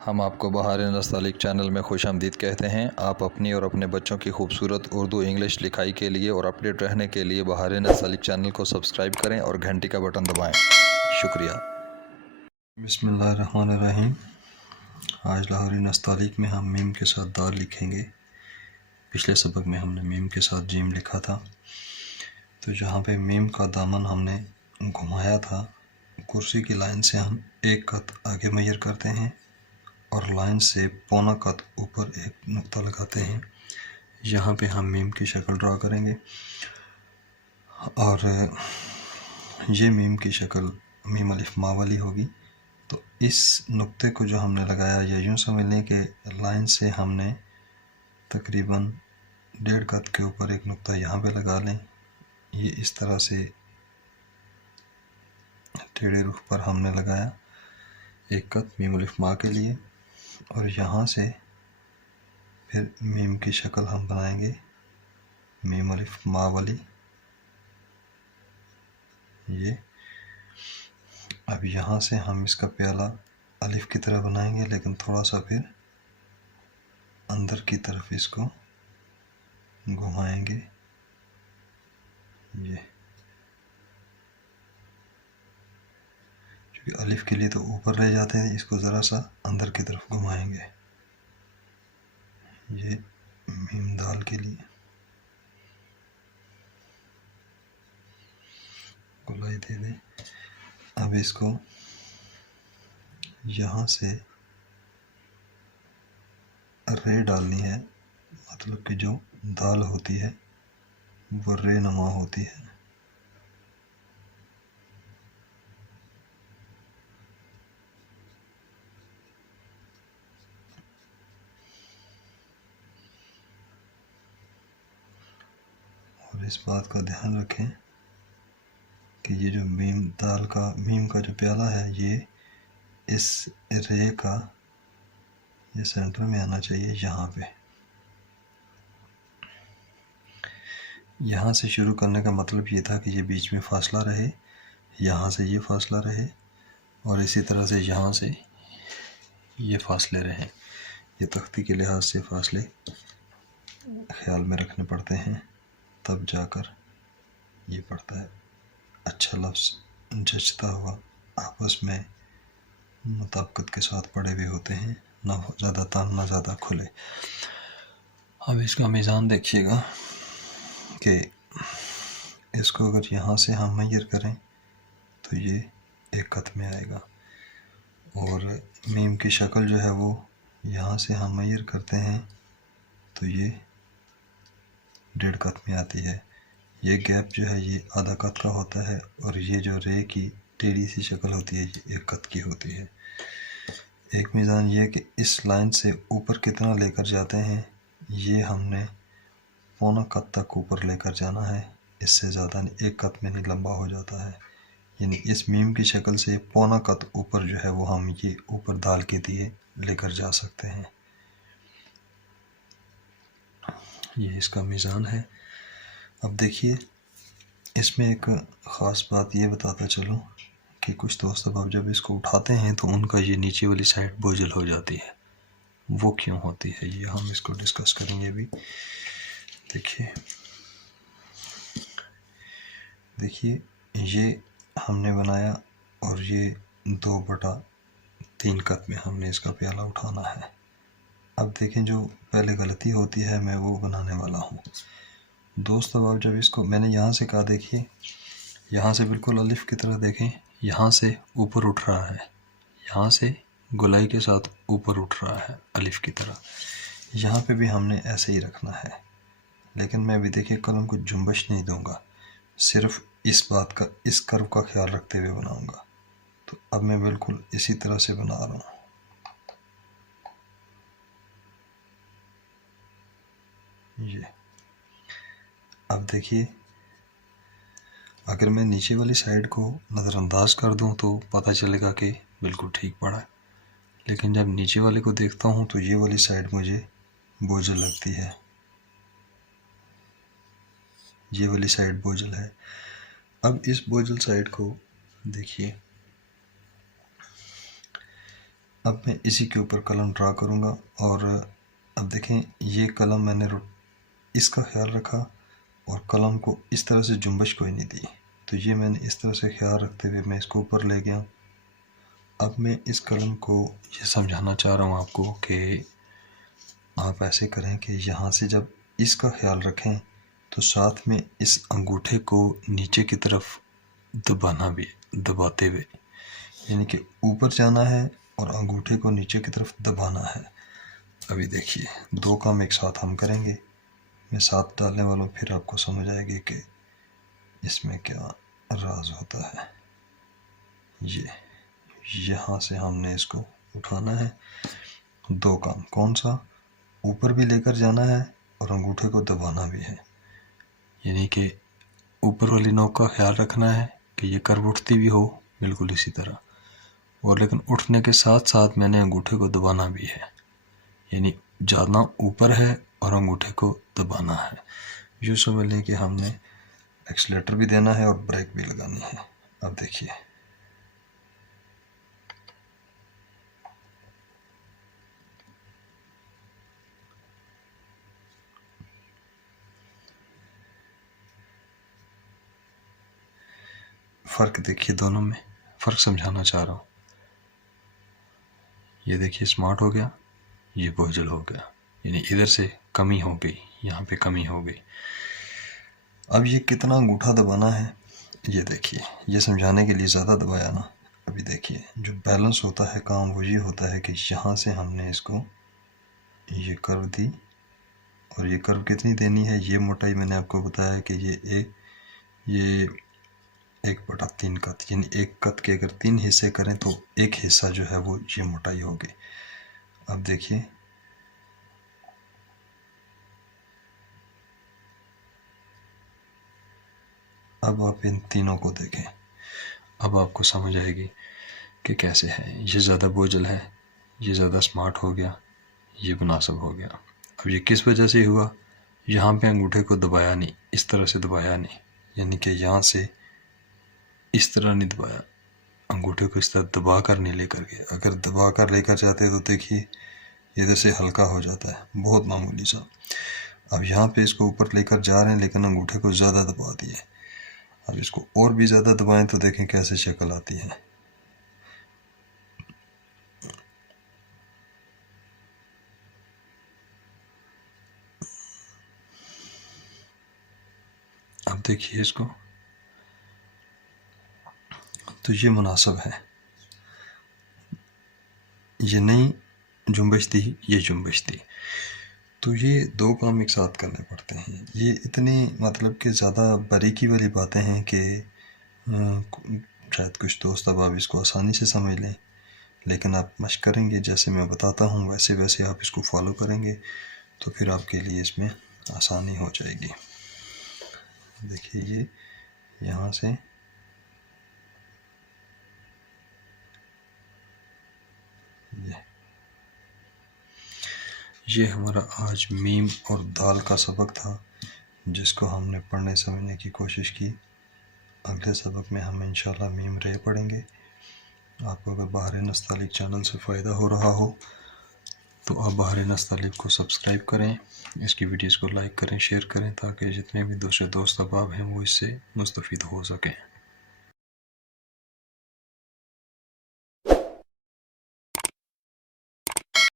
हम आपको बहार नस्तालिक चैनल में खुशामदीद कहते हैं। आप अपनी और अपने बच्चों की खूबसूरत उर्दू इंग्लिश लिखाई के लिए और अपडेट रहने के लिए बहार नस्तालिक चैनल को सब्सक्राइब करें और घंटी का बटन दबाएं। शुक्रिया। बिस्मिल्लाहिर्रहमानिर्रहीम। आज लाहौरी नस्तालिक में हम मीम के साथ दाल लिखेंगे। पिछले सबक में हमने मीम के साथ जीम लिखा था। तो जहाँ पे मीम का दामन हमने घुमाया था, कुर्सी की लाइन से हम एक कद आगे मैयर करते हैं और लाइन से पौना कद ऊपर एक नुक्ता लगाते हैं। यहाँ पे हम मीम की शक्ल ड्रा करेंगे और ये मीम की शक्ल मीम अलिफ मा वाली होगी। तो इस नुक्ते को जो हमने लगाया, या यूँ समझ लें कि लाइन से हमने तकरीबन 1.5 कद के ऊपर एक नुक्ता यहाँ पे लगा लें। ये इस तरह से टेढ़े रुख पर हमने लगाया एक कद मीम अलिफ मा के लिए, और यहाँ से फिर मीम की शक्ल हम बनाएंगे मीम अलिफ मा वाली। ये अब यहाँ से हम इसका प्याला अलिफ की तरह बनाएंगे, लेकिन थोड़ा सा फिर अंदर की तरफ इसको घुमाएंगे। ये क्योंकि अलिफ के लिए तो ऊपर ले जाते हैं, इसको ज़रा सा अंदर की तरफ घुमाएंगे। ये मीम दाल के लिए गोलाई दे दें। अब इसको यहाँ से रे डालनी है, मतलब कि जो दाल होती है वो रे नमा होती है। और इस बात का ध्यान रखें कि ये जो मीम का जो प्याला है, ये इस रे का ये सेंटर में आना चाहिए। यहाँ से शुरू करने का मतलब ये था कि ये बीच में फासला रहे, यहाँ से ये फासला रहे, और इसी तरह से यहाँ से ये फासले रहें। ये तख्ती के लिहाज से फासले ख्याल में रखने पड़ते हैं, तब जाकर ये पड़ता है। अच्छा लफ्ज़ जचता हुआ आपस में मुताबिकत के साथ पड़े हुए होते हैं, ना ज़्यादा तान ना ज़्यादा खुले। अब इसका मीज़ान देखिएगा कि इसको अगर यहाँ से हम मैयर करें तो ये एक कद में आएगा, और मीम की शक्ल जो है वो यहाँ से हम मैयर करते हैं तो ये 1.5 कद में आती है। ये गैप जो है ये आधा कद का होता है, और ये जो रे की टेढ़ी सी शक्ल होती है ये 1 कद की होती है। एक मीज़ान ये है कि इस लाइन से ऊपर कितना लेकर जाते हैं, ये हमने पौना कद तक ऊपर लेकर जाना है, इससे ज़्यादा नहीं। 1 कद में नहीं लंबा हो जाता है, यानी इस मीम की शक्ल से पौना कद ऊपर जो है वो हम ये ऊपर दाल के दिए लेकर जा सकते हैं। ये इसका मीज़ान है। अब देखिए, इसमें एक ख़ास बात ये बताता चलूँ कि कुछ दोस्त अब जब इसको उठाते हैं तो उनका ये नीचे वाली साइड बोझल हो जाती है। वो क्यों होती है, ये हम इसको डिस्कस करेंगे अभी। देखिए ये हमने बनाया, और ये 2/3 कद में हमने इसका प्याला उठाना है। अब देखें, जो पहले गलती होती है मैं वो बनाने वाला हूँ दोस्त। अब जब इसको मैंने यहाँ से कहा, देखिए यहाँ से बिल्कुल अलिफ की तरह देखें, यहाँ से ऊपर उठ रहा है, यहाँ से गोलाई के साथ ऊपर उठ रहा है अलिफ की तरह। यहाँ पे भी हमने ऐसे ही रखना है, लेकिन मैं भी देखिए कलम को जुम्बश नहीं दूंगा, सिर्फ इस बात का, इस कर्व का ख्याल रखते हुए बनाऊंगा। तो अब मैं बिल्कुल इसी तरह से बना रहा हूँ। ये अब देखिए, अगर मैं नीचे वाली साइड को नज़रअंदाज कर दूं तो पता चलेगा कि बिल्कुल ठीक पड़ा है, लेकिन जब नीचे वाले को देखता हूं तो ये वाली साइड मुझे बोझल लगती है। ये वाली साइड बोझल है। अब इस बोझल साइड को देखिए, अब मैं इसी के ऊपर कलम ड्रा करूँगा। और अब देखें, ये कलम मैंने इसका ख्याल रखा और कलम को इस तरह से जुम्बश कोई नहीं दी, तो ये मैंने इस तरह से ख्याल रखते हुए मैं इसको ऊपर ले गया। अब मैं इस कलम को ये समझाना चाह रहा हूँ आपको कि आप ऐसे करें कि यहाँ से जब इसका ख्याल रखें तो साथ में इस अंगूठे को नीचे की तरफ दबाना भी, दबाते हुए, यानी कि ऊपर जाना है और अंगूठे को नीचे की तरफ दबाना है। अभी देखिए, दो काम एक साथ हम करेंगे। मैं साथ डालने वालों, फिर आपको समझ आएगी कि इसमें क्या राज होता है। ये यहाँ से हमने इसको उठाना है। दो काम, कौन सा? ऊपर भी लेकर जाना है और अंगूठे को दबाना भी है, यानी कि ऊपर वाली नोक का ख्याल रखना है कि ये कर्व उठती भी हो बिल्कुल इसी तरह, और लेकिन उठने के साथ साथ मैंने अंगूठे को दबाना भी है, यानी जाना ऊपर है और अंगूठे को दबाना है। यूँ समझ लें कि हमने एक्सीलेटर भी देना है और ब्रेक भी लगानी है। अब देखिए, फ़र्क देखिए, दोनों में फ़र्क समझाना चाह रहा हूँ। ये देखिए, स्मार्ट हो गया, ये बोझल हो गया, यानी इधर से कमी हो गई, यहाँ पे कमी हो गई। अब ये कितना अंगूठा दबाना है ये देखिए, ये समझाने के लिए ज़्यादा दबाया ना। अभी देखिए, जो बैलेंस होता है काम वो ये होता है कि यहाँ से हमने इसको ये कर्व दी, और ये कर्व कितनी देनी है, ये मोटाई मैंने आपको बताया है कि ये 1/3 कत, यानी एक कत के अगर 3 हिस्से करें तो एक हिस्सा जो है वो ये मोटाई होगी। अब देखिए, अब आप इन तीनों को देखें, अब आपको समझ आएगी कि कैसे है। ये ज़्यादा बोझल है, ये ज़्यादा स्मार्ट हो गया, ये मुनासिब हो गया। अब ये किस वजह से हुआ? यहाँ पे अंगूठे को दबाया नहीं, इस तरह से दबाया नहीं, यानी कि यहाँ से इस तरह नहीं दबाया, अंगूठे को इस तरह दबा कर नहीं लेकर गए। अगर दबा कर लेकर जाते तो देखिए इधर से हल्का हो जाता है, बहुत मामूली सा। अब यहाँ पे इसको ऊपर लेकर जा रहे हैं लेकिन अंगूठे को ज़्यादा दबा दिए। अब इसको और भी ज़्यादा दबाएं तो देखें कैसे शक्ल आती है। अब देखिए इसको, तो ये मुनासिब है, ये नहीं जुम्बश दी, ये जुम्बश दी। तो ये दो काम एक साथ करने पड़ते हैं। ये इतनी मतलब कि ज़्यादा बारीकी वाली बातें हैं कि शायद कुछ दोस्त अब आप इसको आसानी से समझ लें, लेकिन आप मशक करेंगे, जैसे मैं बताता हूँ वैसे वैसे आप इसको फॉलो करेंगे तो फिर आपके लिए इसमें आसानी हो जाएगी। देखिए, ये यहाँ से ये हमारा आज मीम और दाल का सबक था, जिसको हमने पढ़ने समझने की कोशिश की। अगले सबक में हम इंशाल्लाह मीम रे पढ़ेंगे। आपको अगर बहार नस्तालिक चैनल से फ़ायदा हो रहा हो तो आप बहार नस्तालिक को सब्सक्राइब करें, इसकी वीडियोस को लाइक करें, शेयर करें, ताकि जितने भी दूसरे दोस्त अहबाब हैं वो इससे मुस्तफ़ीद हो सकें।